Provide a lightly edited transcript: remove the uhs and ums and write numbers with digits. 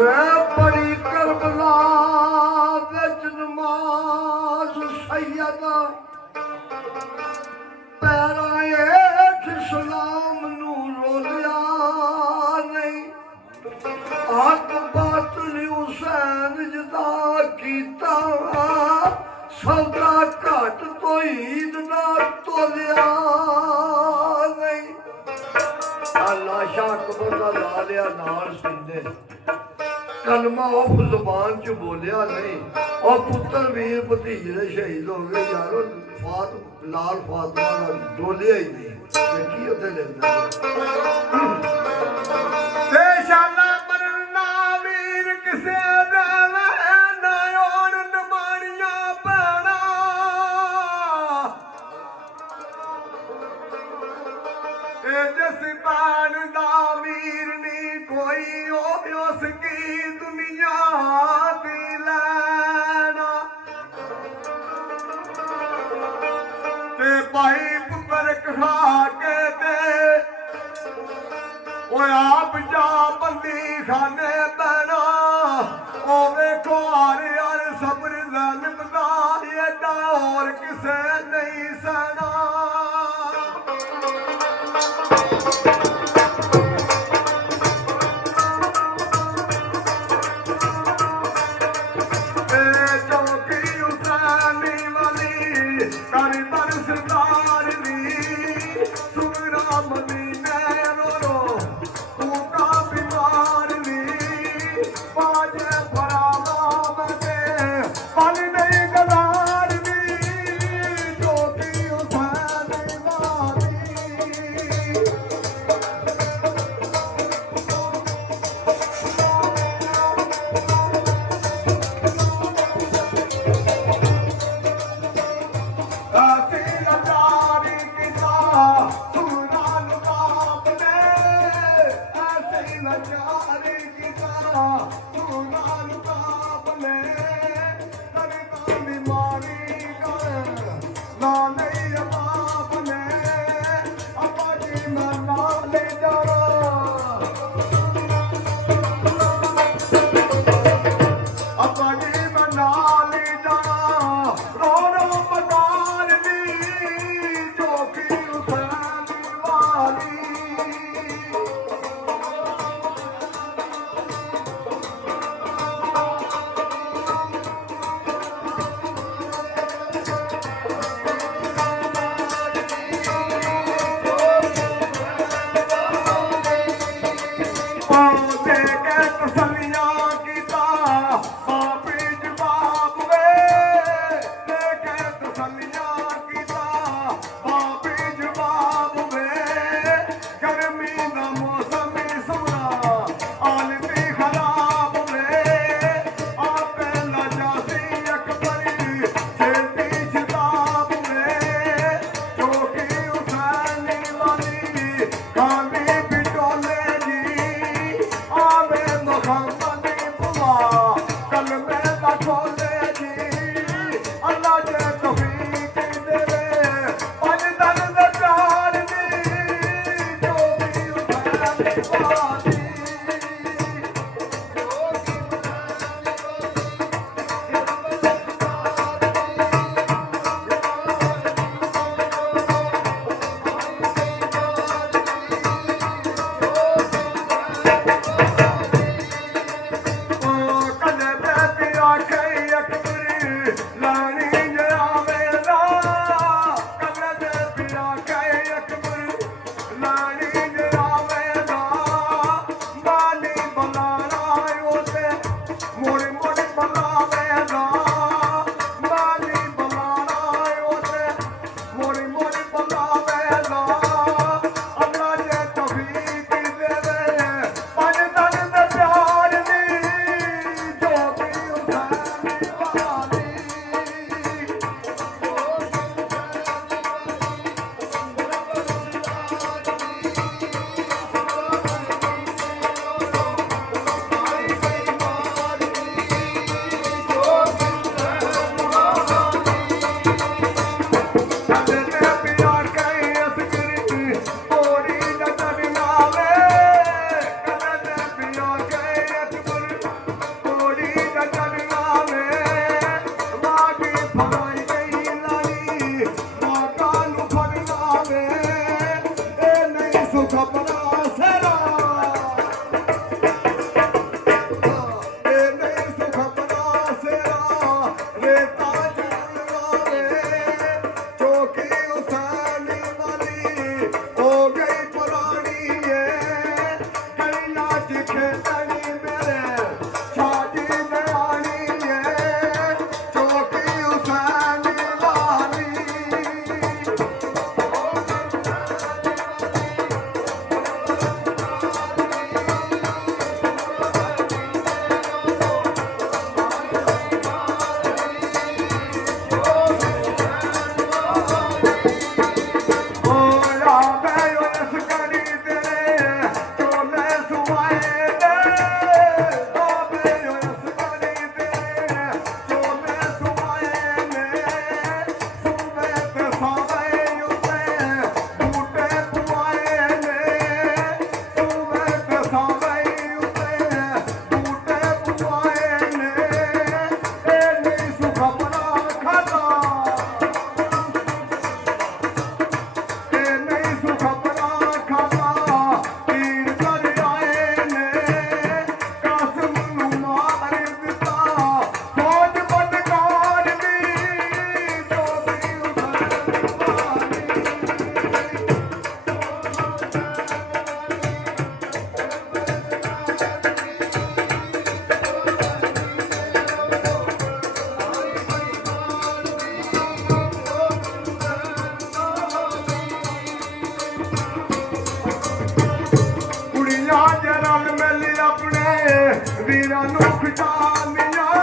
बड़ी करबला विच नमाज सैयदा पैरां हेठ सलाम नू रोलिया नहीं हक बातल हुसैन जदा कीता सौदा घट तो ईद ना तोलिया नहीं अल्लाह शाह अकबर दा ला लिया नाल सिंधे कलमा उस जुबान च बोलिया नहीं और पुत्र वीर भतीजे शहीद हो गए यारो लाल फातिमा डोलिया ही नहीं की उत्थे लिखदा बेशाला मरना वीर किसे दा ना और नमाणियां पैणा ए जिस पैण दा वीर नी कोई हो सकी दुनिया दी लैना ते भाई पुत्र कहा के ते ओ आप जा बंदी खाने पैना ओ वेखो हर यार सब्र ज़ालिम दा एडा और किसे नहीं सहना ਵੀਰਾਂ ਨੂੰ ਖਿਚਾਨੀਆਂ